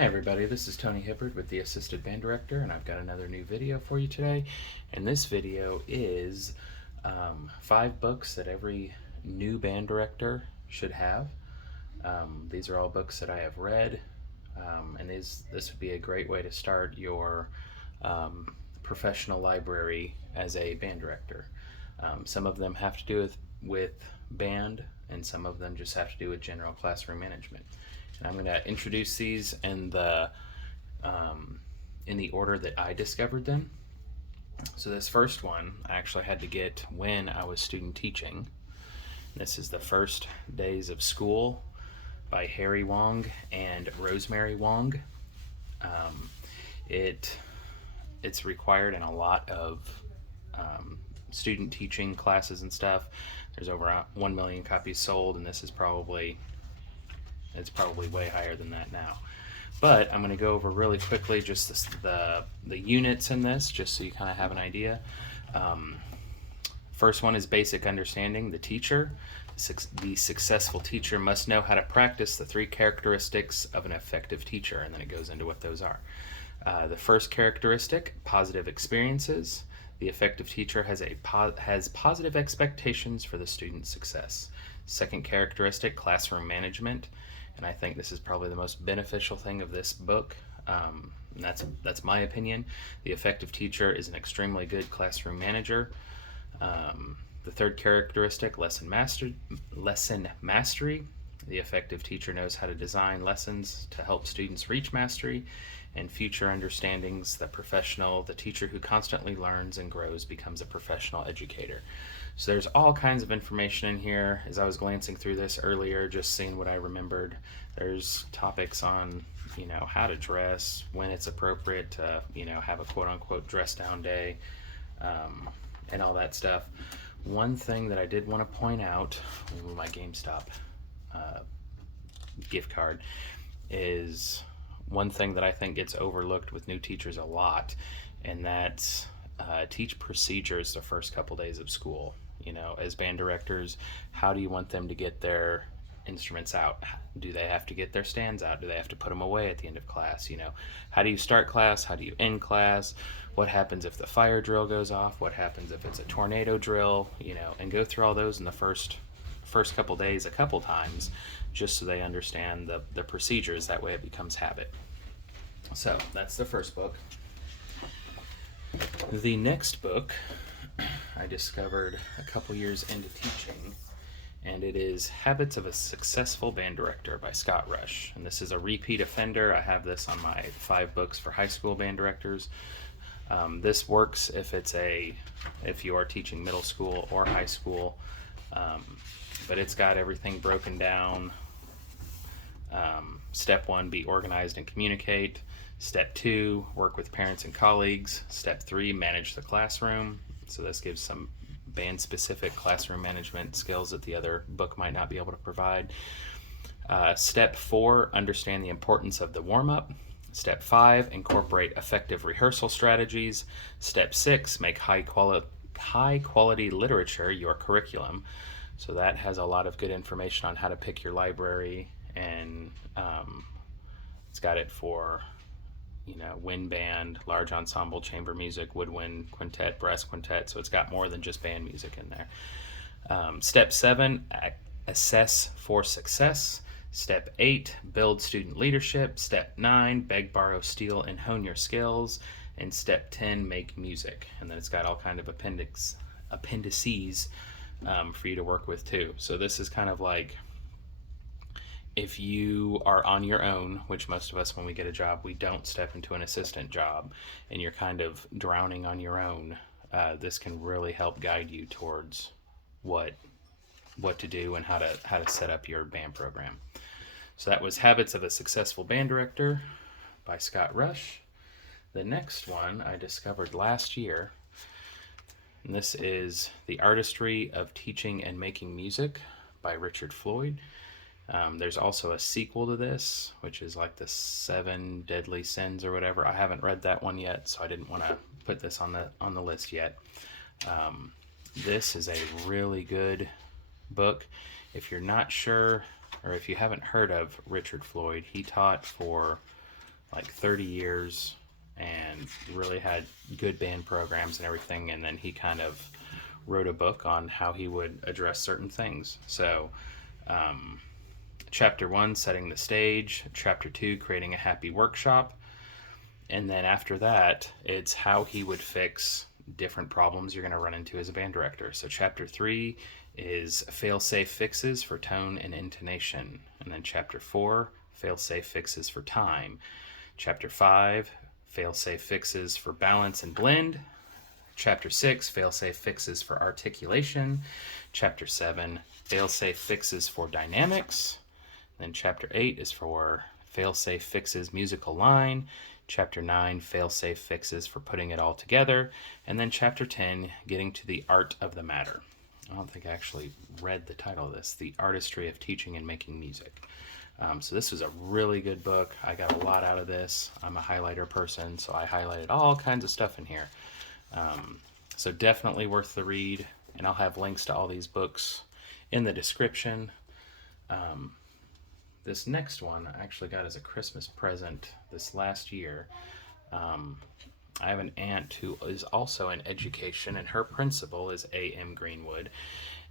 Hi everybody, this is Tony Hibbard with the Assisted Band Director, and I've got another new video for you today. And this video is 5 books that every new band director should have. These are all books that I have read, and this would be a great way to start your professional library as a band director. Some of them have to do with band, and some of them just have to do with general classroom management. And I'm going to introduce these in the order that I discovered them. So this first one I actually had to get when I was student teaching. This is The First Days of School by Harry Wong and Rosemary Wong. It's required in a lot of student teaching classes and stuff. There's over 1 million copies sold, and this is probably way higher than that now. But I'm going to go over really quickly just the units in this, just so you kind of have an idea. First one is basic understanding. The teacher. The successful teacher must know how to practice the 3 characteristics of an effective teacher, and then it goes into what those are. The first characteristic, positive experiences. The effective teacher has positive expectations for the student's success. Second characteristic, classroom management. And I think this is probably the most beneficial thing of this book. And that's my opinion. The effective teacher is an extremely good classroom manager. The third characteristic, lesson mastery. The effective teacher knows how to design lessons to help students reach mastery and future understandings. The teacher who constantly learns and grows becomes a professional educator. So there's all kinds of information in here. As I was glancing through this earlier, just seeing what I remembered, there's topics on, how to dress, when it's appropriate to, have a quote-unquote dress-down day, and all that stuff. One thing that I did want to point out, my GameStop gift card, is one thing that I think gets overlooked with new teachers a lot, and that's teach procedures the first couple days of school. As band directors, how do you want them to get their instruments out? Do they have to get their stands out? Do they have to put them away at the end of class? How do you start class? How do you end class? What happens if the fire drill goes off? What happens if it's a tornado drill? And go through all those in the first couple days a couple times, just so they understand the procedures. That way it becomes habit. So that's the first book. The next book I discovered a couple years into teaching, and it is Habits of a Successful Band Director by Scott Rush. And this is a repeat offender. I have this on my 5 books for high school band directors. This works if you are teaching middle school or high school, but it's got everything broken down. Step 1, be organized and communicate. Step 2, work with parents and colleagues. Step 3, manage the classroom. So this gives some band-specific classroom management skills that the other book might not be able to provide. Step 4, understand the importance of the warm-up. Step 5, incorporate effective rehearsal strategies. Step 6, make high-quality literature your curriculum. So that has a lot of good information on how to pick your library, and it's got it for wind band, large ensemble, chamber music, woodwind, quintet, brass quintet. So it's got more than just band music in there. Step 7, assess for success. Step 8, build student leadership. Step 9, beg, borrow, steal, and hone your skills. And step 10, make music. And then it's got all kind of appendices for you to work with too. So this is kind of like, if you are on your own, which most of us, when we get a job, we don't step into an assistant job, and you're kind of drowning on your own, this can really help guide you towards what to do and how to set up your band program. So that was Habits of a Successful Band Director by Scott Rush. The next one I discovered last year, and this is The Artistry of Teaching and Making Music by Richard Floyd. There's also a sequel to this, which is like the 7 Deadly Sins or whatever. I haven't read that one yet, so I didn't want to put this on the list yet. This is a really good book. If you're not sure, or if you haven't heard of Richard Floyd, he taught for like 30 years and really had good band programs and everything. And then he kind of wrote a book on how he would address certain things. So, chapter 1, setting the stage. Chapter 2, creating a happy workshop. And then after that, it's how he would fix different problems you're going to run into as a band director. So, chapter 3 is fail-safe fixes for tone and intonation. And then chapter 4, fail-safe fixes for time. Chapter 5, fail-safe fixes for balance and blend. Chapter 6, fail-safe fixes for articulation. Chapter 7, fail-safe fixes for dynamics. Then chapter 8 is for fail-safe fixes musical line. Chapter 9, fail-safe fixes for putting it all together. And then chapter 10, getting to the art of the matter. I don't think I actually read the title of this, The Artistry of Teaching and Making Music. So this was a really good book. I got a lot out of this. I'm a highlighter person, so I highlighted all kinds of stuff in here. So definitely worth the read, and I'll have links to all these books in the description. This next one I actually got as a Christmas present this last year. I have an aunt who is also in education, and her principal is A.M. Greenwood,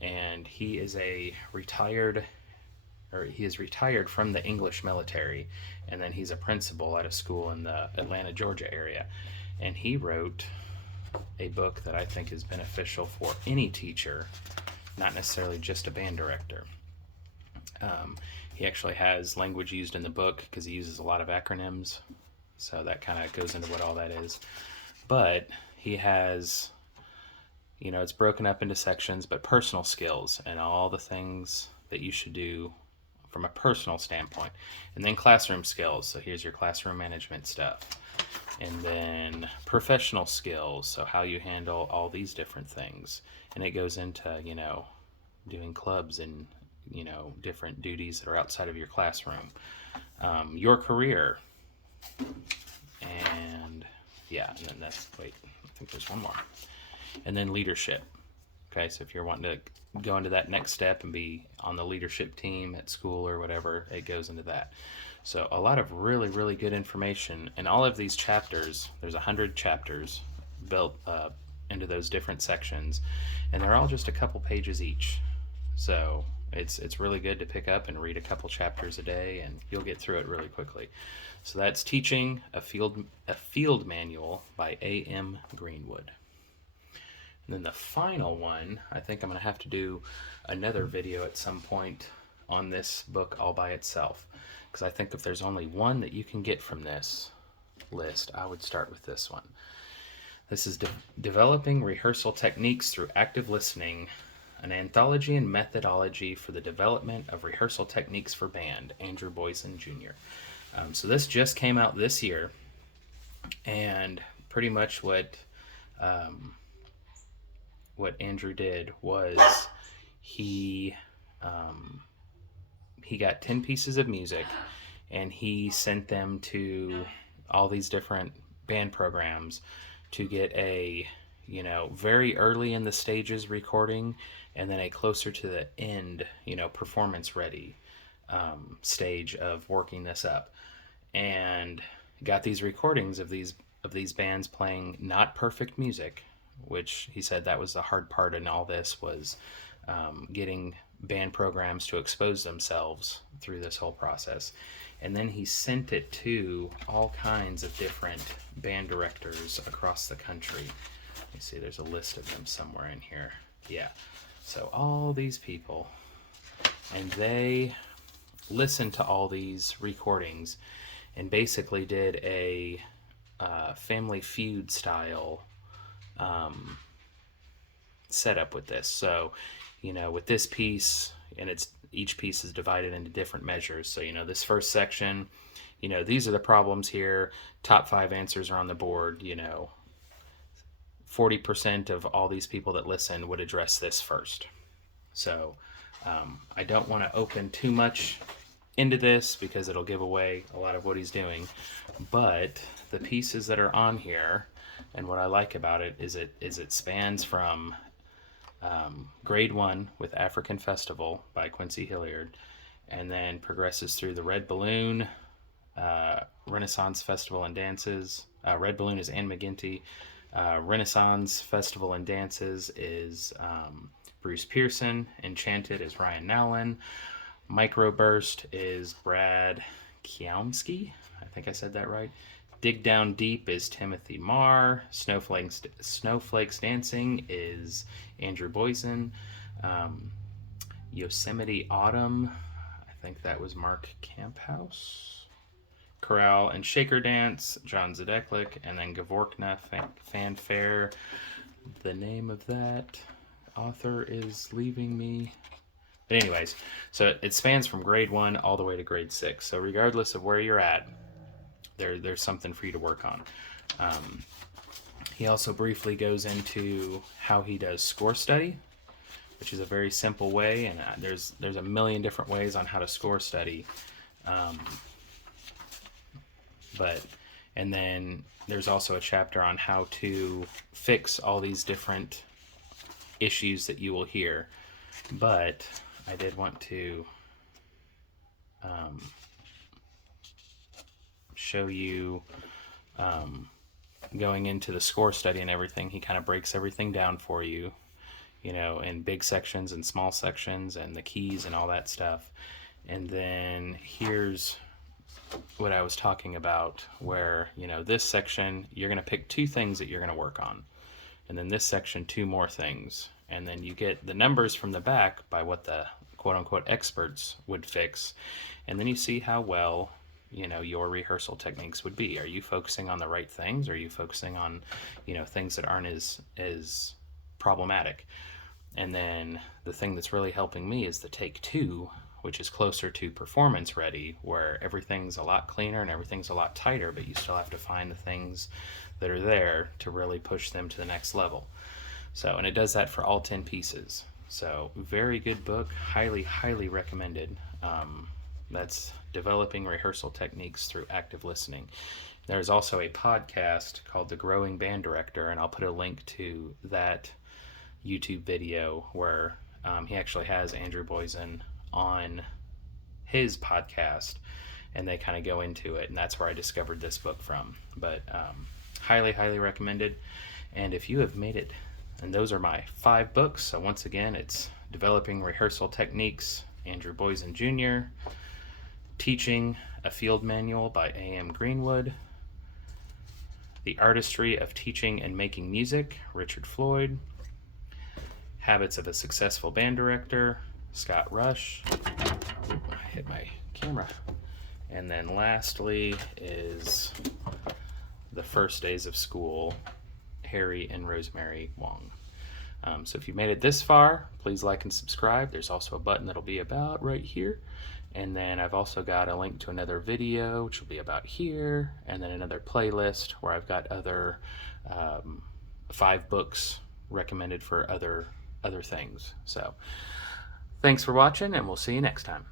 and he is retired from the English military, and then he's a principal at a school in the Atlanta, Georgia area. And he wrote a book that I think is beneficial for any teacher, not necessarily just a band director. He actually has language used in the book because he uses a lot of acronyms, so that kind of goes into what all that is. But he has, it's broken up into sections, but personal skills and all the things that you should do from a personal standpoint. And then classroom skills, so here's your classroom management stuff. And then professional skills, so how you handle all these different things. And it goes into, doing clubs and, different duties that are outside of your classroom. Your career. And and then I think there's one more. And then leadership. Okay, so if you're wanting to go into that next step and be on the leadership team at school or whatever, it goes into that. So a lot of really, really good information. And all of these chapters, there's 100 chapters built into those different sections, and they're all just a couple pages each. So it's really good to pick up and read a couple chapters a day, and you'll get through it really quickly. So that's Teaching a Field Manual by A.M. Greenwood. And then the final one, I think I'm going to have to do another video at some point on this book all by itself, because I think if there's only one that you can get from this list, I would start with this one. This is Developing Rehearsal Techniques Through Active Listening, an Anthology and Methodology for the Development of Rehearsal Techniques for Band, Andrew Boyson Jr. So this just came out this year, and pretty much what Andrew did was he got 10 pieces of music, and he sent them to all these different band programs to get a very early in the stages recording, and then a closer to the end performance ready stage of working this up, and got these recordings of these bands playing not perfect music, which he said that was the hard part in all this, was getting band programs to expose themselves through this whole process. And then he sent it to all kinds of different band directors across the country. You see there's a list of them somewhere in here. Yeah, so all these people, and they listened to all these recordings and basically did a Family Feud style setup with this. So, with this piece, and each piece is divided into different measures. So, this first section, these are the problems here. Top 5 answers are on the board. 40% of all these people that listen would address this first. So, I don't want to open too much into this because it'll give away a lot of what he's doing. But the pieces that are on here, and what I like about it is it spans from grade 1 with African Festival by Quincy Hilliard, and then progresses through the Red Balloon Renaissance Festival and Dances. Red Balloon is Anne McGinty. Renaissance Festival and Dances is Bruce Pearson. Enchanted is Ryan Nowlin. Microburst is Brad Kielmsky. I think I said that right. Dig Down Deep is Timothy Marr. Snowflakes Dancing is Andrew Boysen. Yosemite Autumn, I think that was Mark Camphouse. Chorale and Shaker Dance, John Zedeklik. And then Gavorkna Fanfare. The name of that author is leaving me. But anyways, so it spans from grade 1 all the way to grade 6. So regardless of where you're at, there's something for you to work on. He also briefly goes into how he does score study, which is a very simple way, and there's a million different ways on how to score study. And then there's also a chapter on how to fix all these different issues that you will hear. But I did want to show you going into the score study and everything. He kind of breaks everything down for you, in big sections and small sections and the keys and all that stuff. And then here's what I was talking about, where, this section, you're going to pick 2 things that you're going to work on. And then this section, 2 more things. And then you get the numbers from the back by what the quote-unquote experts would fix. And then you see how well, your rehearsal techniques would be. Are you focusing on the right things? Or are you focusing on, things that aren't as problematic? And then the thing that's really helping me is the take 2, which is closer to performance ready, where everything's a lot cleaner and everything's a lot tighter, but you still have to find the things that are there to really push them to the next level. So, and it does that for all 10 pieces. So, very good book, highly, highly recommended. That's Developing Rehearsal Techniques Through Active Listening. There's also a podcast called The Growing Band Director, and I'll put a link to that YouTube video where he actually has Andrew Boysen on his podcast, and they kind of go into it, and that's where I discovered this book from. But highly, highly recommended. And if you have made it, and those are my 5 books. So once again, it's Developing Rehearsal Techniques, Andrew Boysen Jr., Teaching, a Field Manual by A.M. Greenwood, The Artistry of Teaching and Making Music, Richard Floyd, Habits of a Successful Band Director, Scott Rush. I hit my camera. And then lastly is The First Days of School, Harry and Rosemary Wong. So if you've made it this far, please like and subscribe. There's also a button that'll be about right here. And then I've also got a link to another video, which will be about here, and then another playlist where I've got other 5 books recommended for other things. So thanks for watching, and we'll see you next time.